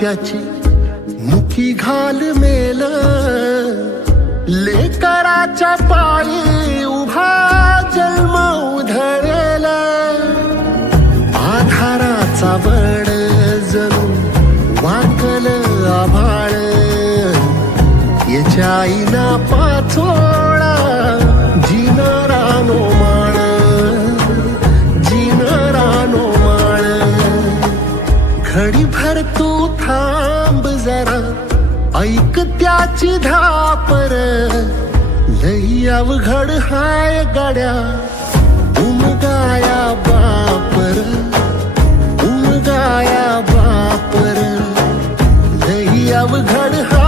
त्याची मुखी घाल मेल, लेकराच्या पायी उभा जन्म उधळेल, आधाराचा बळ जणू वाकल आभाळ, याच्या आईना पाचोळा जिनरानो माळ, जिनरानो माळ. घडीभर तू थांब जरा, ऐक त्याची धापर, लई अवघड हाय गड्या उमगाया बापर, उमगाया बापर, लई अवघड हाय.